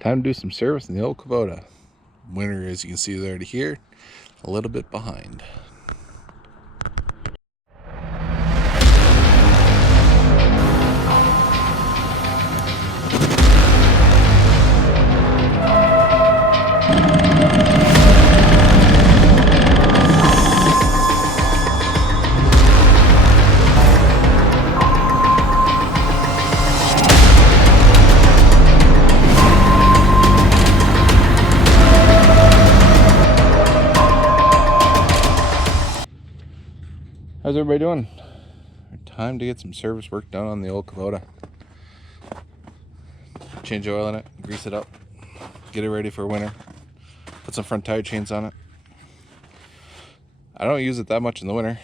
Time to do some service in the old Kubota. Winter, as you can see, is already here, a little bit behind. How's everybody doing? Time to get some service work done on the old Kubota. Change oil in it, grease it up, get it ready for winter, put some front tire chains on it. I don't use it that much in the winter,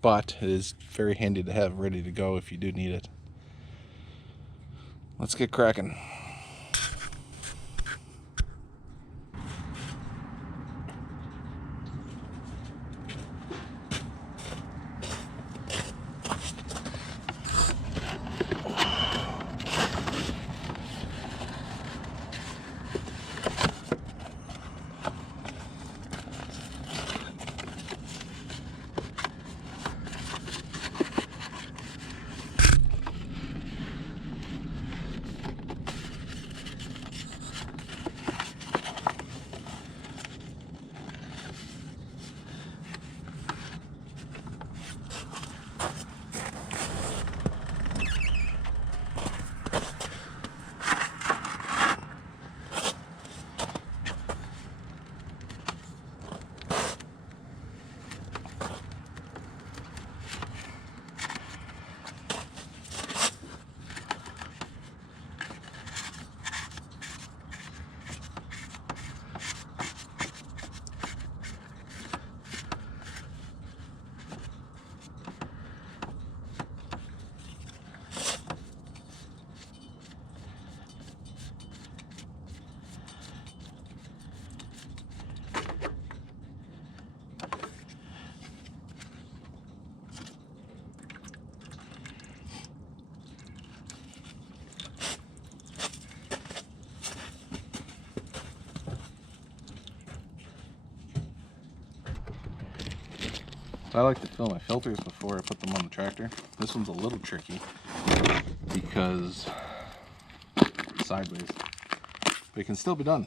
but it is very handy to have ready to go if you do need it. Let's get cracking. I like to fill my filters before I put them on the tractor. This one's a little tricky because it's sideways, but it can still be done.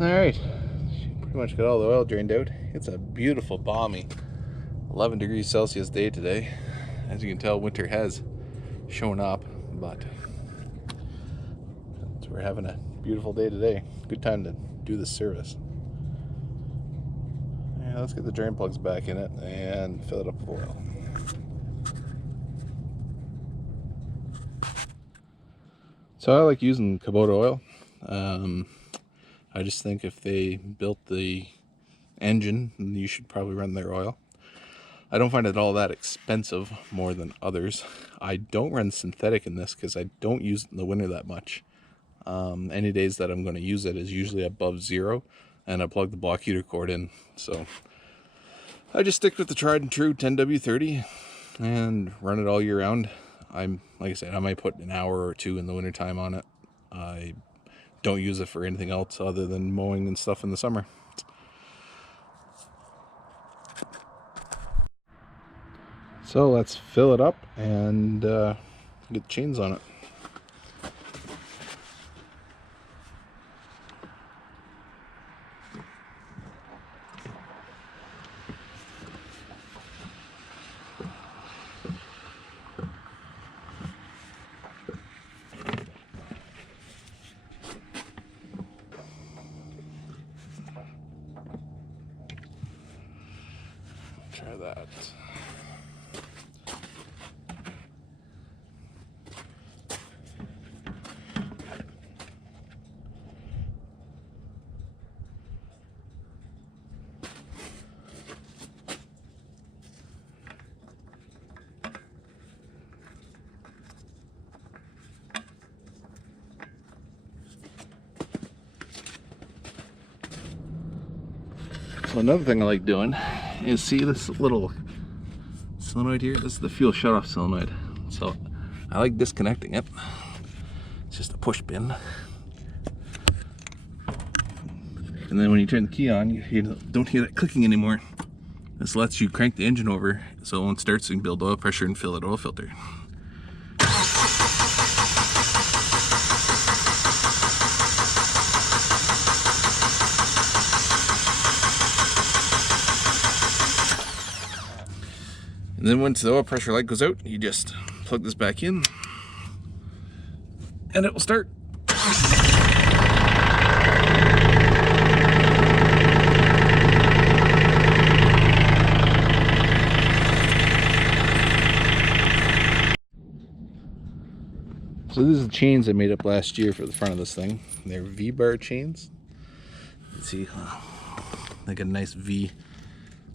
Alright, pretty much got all the oil drained out. It's a beautiful, balmy 11 degrees Celsius day today. As you can tell, winter has shown up, but we're having a beautiful day today. Good time to do this service. Yeah, let's get the drain plugs back in it and fill it up with oil. So I like using Kubota oil. I just think if they built the engine, you should probably run their oil. I don't find it all that expensive more than others. I don't run synthetic in this because I don't use it in the winter that much. Any days that I'm going to use it is usually above 0, and I plug the block heater cord in. So I just stick with the tried and true 10W30 and run it all year round. Like I said, I might put an hour or 2 in the wintertime on it. I don't use it for anything else other than mowing and stuff in the summer. So let's fill it up and get the chains on it. Try that. So another thing I like doing is, see this little solenoid here? This is the fuel shutoff solenoid. So I like disconnecting it. It's just a push pin. And then when you turn the key on, you don't hear that clicking anymore. This lets you crank the engine over so when it starts you can build oil pressure and fill that oil filter. And then once the oil pressure light goes out, you just plug this back in and it will start. So these are the chains I made up last year for the front of this thing. They're V-bar chains. You can see they got a nice V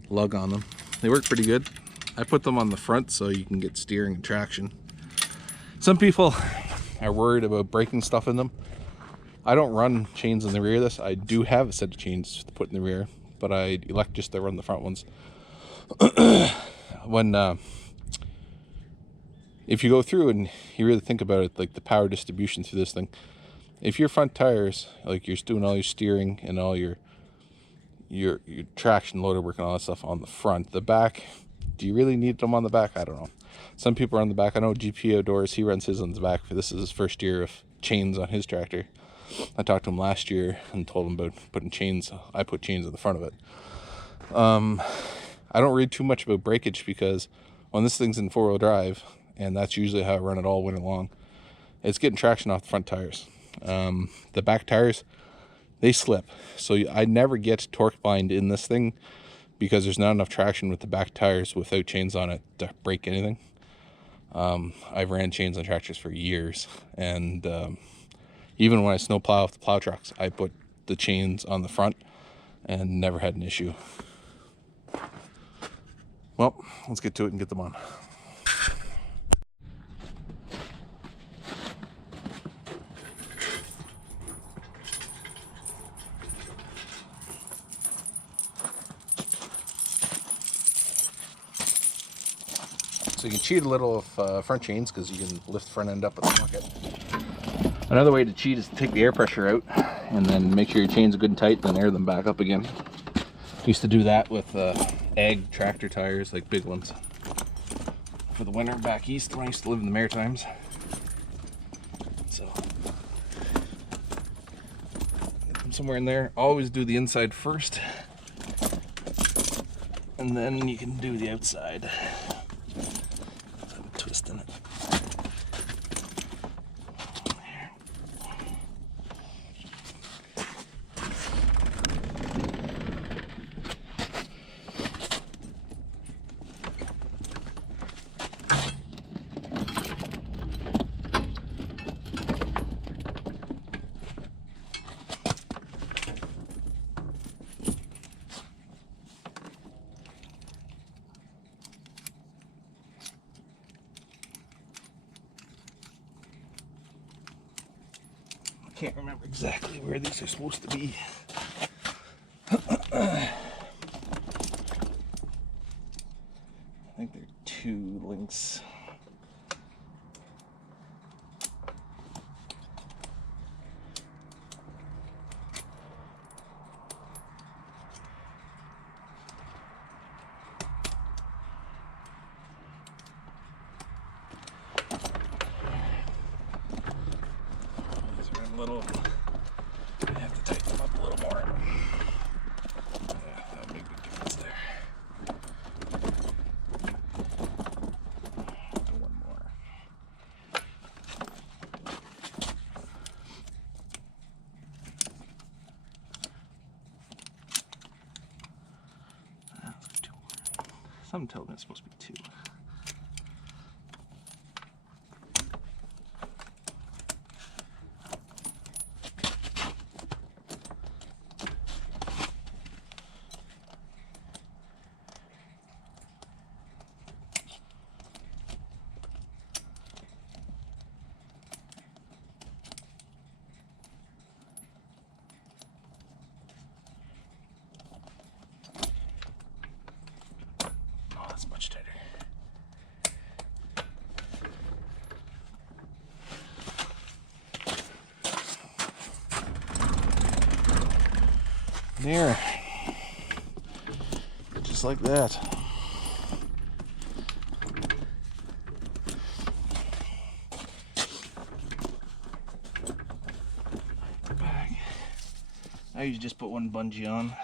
lug on them. They work pretty good. I put them on the front so you can get steering and traction. Some people are worried about breaking stuff in them. I don't run chains in the rear of this. I do have a set of chains to put in the rear, but I elect just to run the front ones. If you go through and you really think about it, like the power distribution through this thing, if your front tires, like you're doing all your steering and all your traction loader work and all that stuff on the front, the back, do you really need them on the back? I don't know. Some people are on the back. I know GP Outdoors, he runs his on the back. This is his first year of chains on his tractor. I talked to him last year and told him about putting chains. I put chains in the front of it. I don't read too much about breakage because when this thing's in four-wheel drive, and that's usually how I run it all winter long, it's getting traction off the front tires. The back tires, they slip. So I never get torque bind in this thing because there's not enough traction with the back tires without chains on it to break anything. I've ran chains on tractors for years, and even when I snow plow with the plow trucks, I put the chains on the front and never had an issue. Well, let's get to it and get them on. So you can cheat a little of front chains because you can lift the front end up with the bucket. Another way to cheat is to take the air pressure out and then make sure your chains are good and tight, then air them back up again. Used to do that with ag tractor tires, like big ones, for the winter back east when I used to live in the Maritimes. So get them somewhere in there. Always do the inside first, and then you can do the outside. Twist in it. Can't remember exactly where these are supposed to be. I think there are 2 links. Little, I have to tighten them up a little more. Yeah, that'll make a big difference there. Something tells me it's supposed to be 2. Oh, that's much tighter. There. Just like that. Back. I usually just put one bungee on.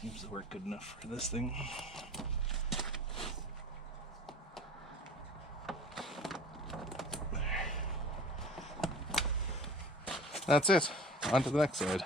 Seems to work good enough for this thing. That's it. On to the next side.